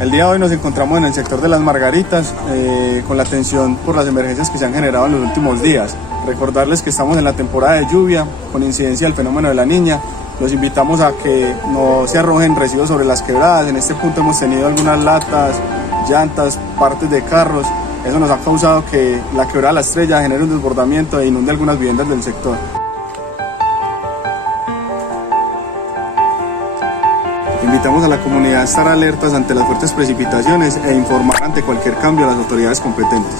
El día de hoy nos encontramos en el sector de Las Margaritas con la atención por las emergencias que se han generado en los últimos días. Recordarles que estamos en la temporada de lluvia con incidencia del fenómeno de la Niña. Los invitamos a que no se arrojen residuos sobre las quebradas. En este punto hemos tenido algunas latas, llantas, partes de carros. Eso nos ha causado que la quebrada La Estrella genere un desbordamiento e inunde algunas viviendas del sector. Invitamos a la comunidad a estar alertas ante las fuertes precipitaciones e informar ante cualquier cambio a las autoridades competentes.